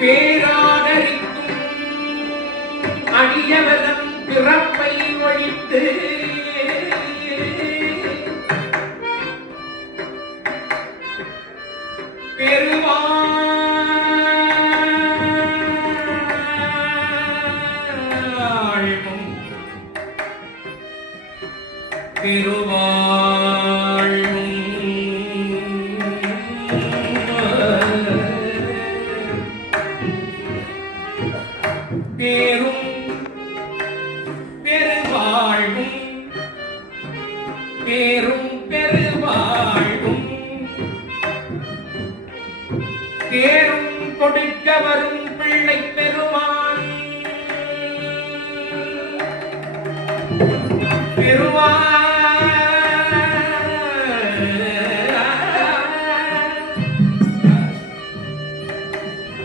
பேராதரிக்கும் அடியவதம் பிறப்பை ஒழித்து பேரும் பெருவாழ்வும் தேரும் கொடுக்க வரும் பிள்ளை பெருமான்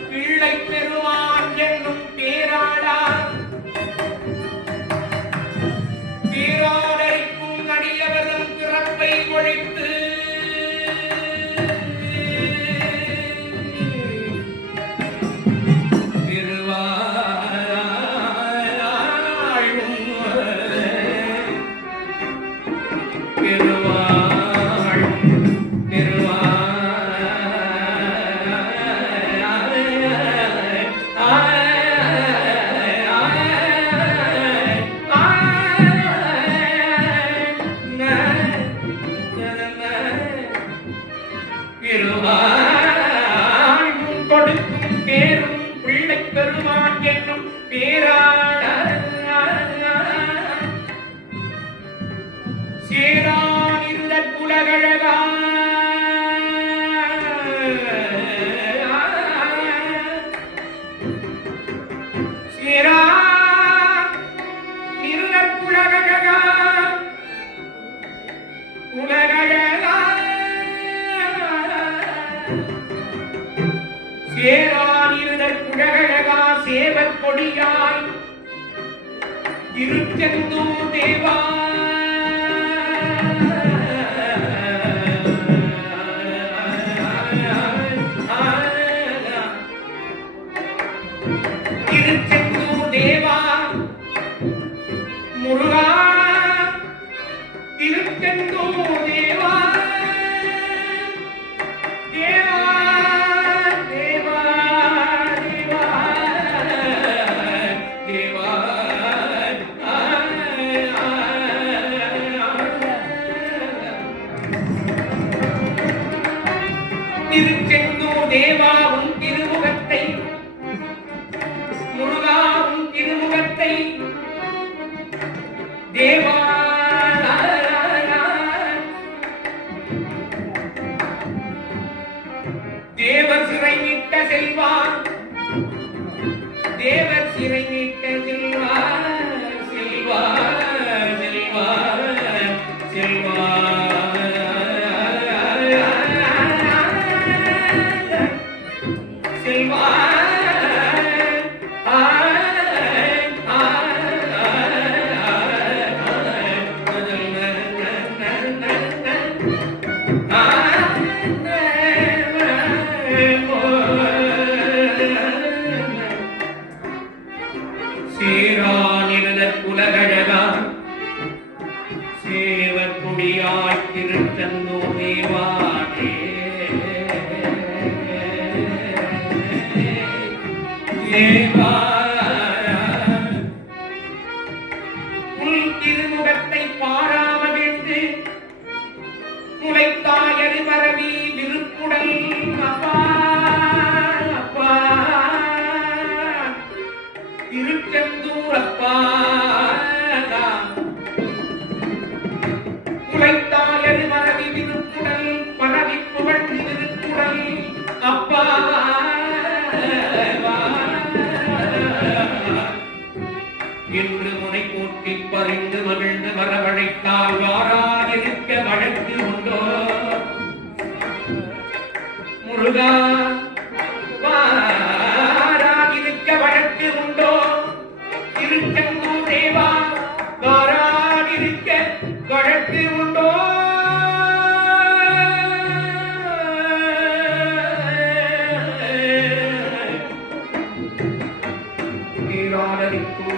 பிள்ளை பெருமான் என்னும் பேராளா பேராளரிக்கும் அடியவரும் பிறப்பை ஒழித்து கொடுக்கும் பேரும் பிள்ளை பெருமான் என்னும் பேராள சேரானிருந்த குலகழகா சேரா இருந்த குலகழகா குலகழகா சேரானிருதற் குழகழகா சேவற் கொடியாய் திருச்செந்தூர் தேவா திருச்செந்தூர் தேவா முருகா திருச்செந்தூர் தேவா திருச்செந்தூர் தேவாவும் திருமுகத்தை முருகாவும் திருமுகத்தை தேவா தேவர் சிறை மீட்ட செல்வான் தேவர் சிறை மீட்ட செல்வான் செல்வா செல்வா செல்வா சேரானிருதற் குலகழகா சேவற் கொடியாய் திருச்செந்தூர் தேவானே தேவா உன் திருமுகத்தை பாராமவிழ்ந்து முளைத்தாயது மரபி விருப்புடல் அப்பா அப்பா திருச்செந்தூர் அப்பா முளைத்தாயது மரபி விருப்புடல் பரவி புகழ்ந்து விருப்புடல் அப்பா என்று முனை போற்றி பறிந்து மகிழ்ந்து வரவழைத்தால் வாராதிருக்க வழக்கு உண்டோ முருகா வாராதிருக்க வழக்கு உண்டோ திருச்செந்தூர் தேவா வாராதிருக்க வழக்கு உண்டோ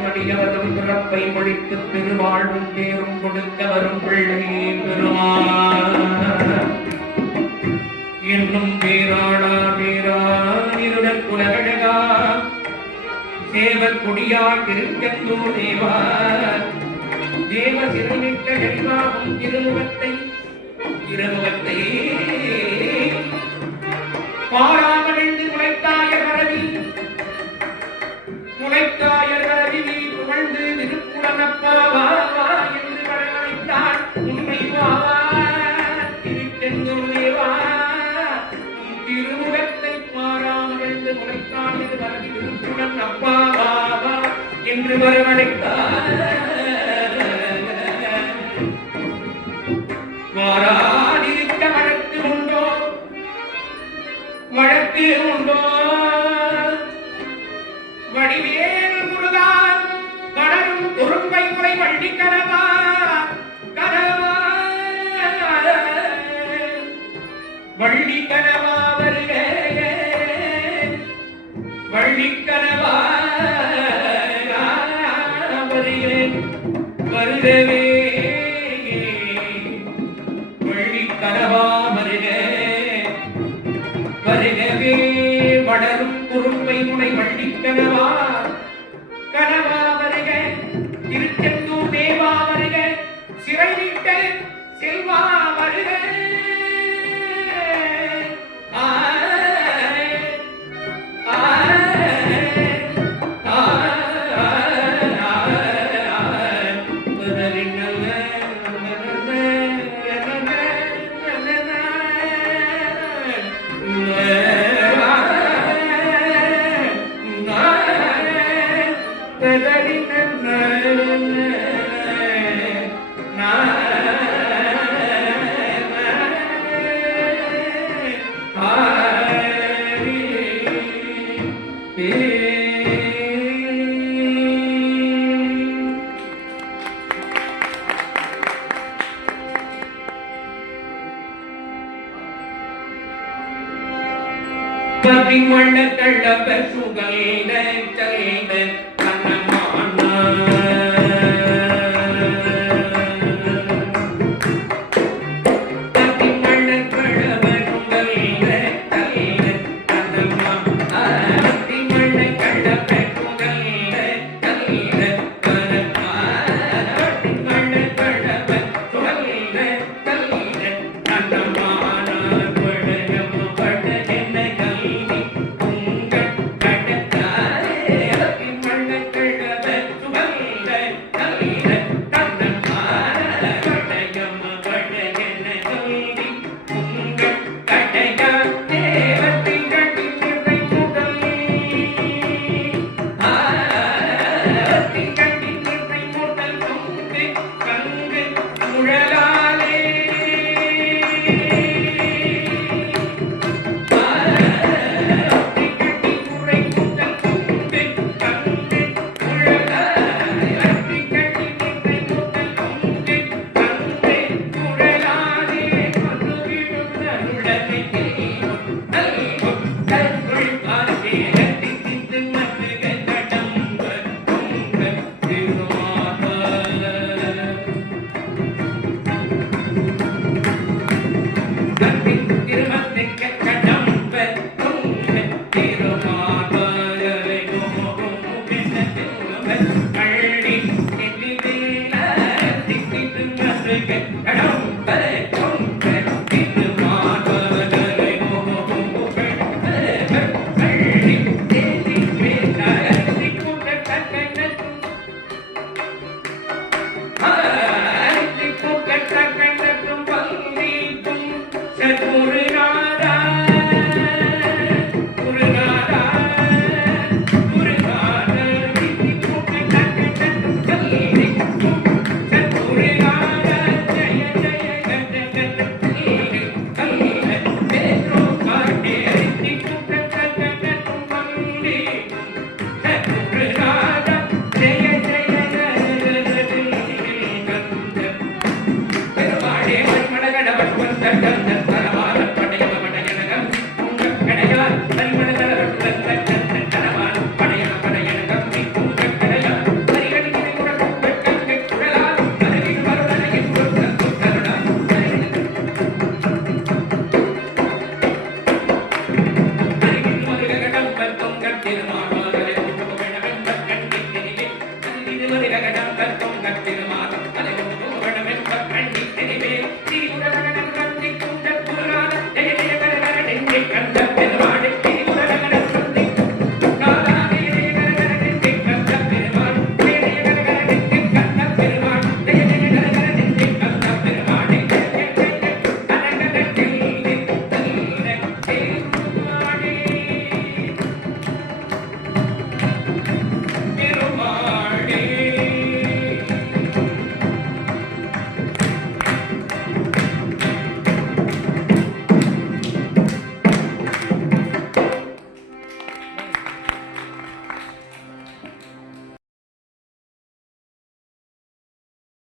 அடியவரும் பிறப்பை ஒழித்து பெருவாழ்வும் பேரும் கொடுக்க வரும் பிள்ளை பெருமாள் என்னும் பேராடா பேரானிருடன் குலகழகா சேவர் கொடியார் திருச்செந்தூர் தேவா தேவ சிறுமிட்ட செல்வாவும் இருமுகத்தை பாராமணிந்து முளைத்தாயர் வரவி நீ புகழ்ந்து திருப்புடனப்பாவா என்று வரவழைத்தாள் உண்மை வாவா திருச்செந்தூர் தேவா திருமுகத்தை பாராமணிந்து முளைத்தாயர் வரவி திருப்புடன் அப்பாவா என்று வரவழைத்தாள் வாராதிருக்க வழக்கு உண்டோ வழக்கு உண்டோ வடிவேல் முருகா வளரும் குறும்பை முறை வள்ளி கனவா வள்ளி கனவா வருக வள்ளி கனவா வருக வருகவே வள்ளி கனவா வருக வருகவே வளரும் குறும்பை முனை வள்ளி கனவா கனவா வருக திருச்செந்தூர் தேவா வருக சிறை விட்ட செல்வா வருக பதிமண்ண கள்ளப்ப சுகந்த செல்வ கண்ணமான பதிமண்ண கள்ளப்ப சுகந்த செல்வ கண்ணமான பதிமண்ண கள்ளப்ப சுகந்த செல்வ கண்ணமான பதிமண்ண கள்ளப்ப சுகந்த செல்வ கண்ணமான Get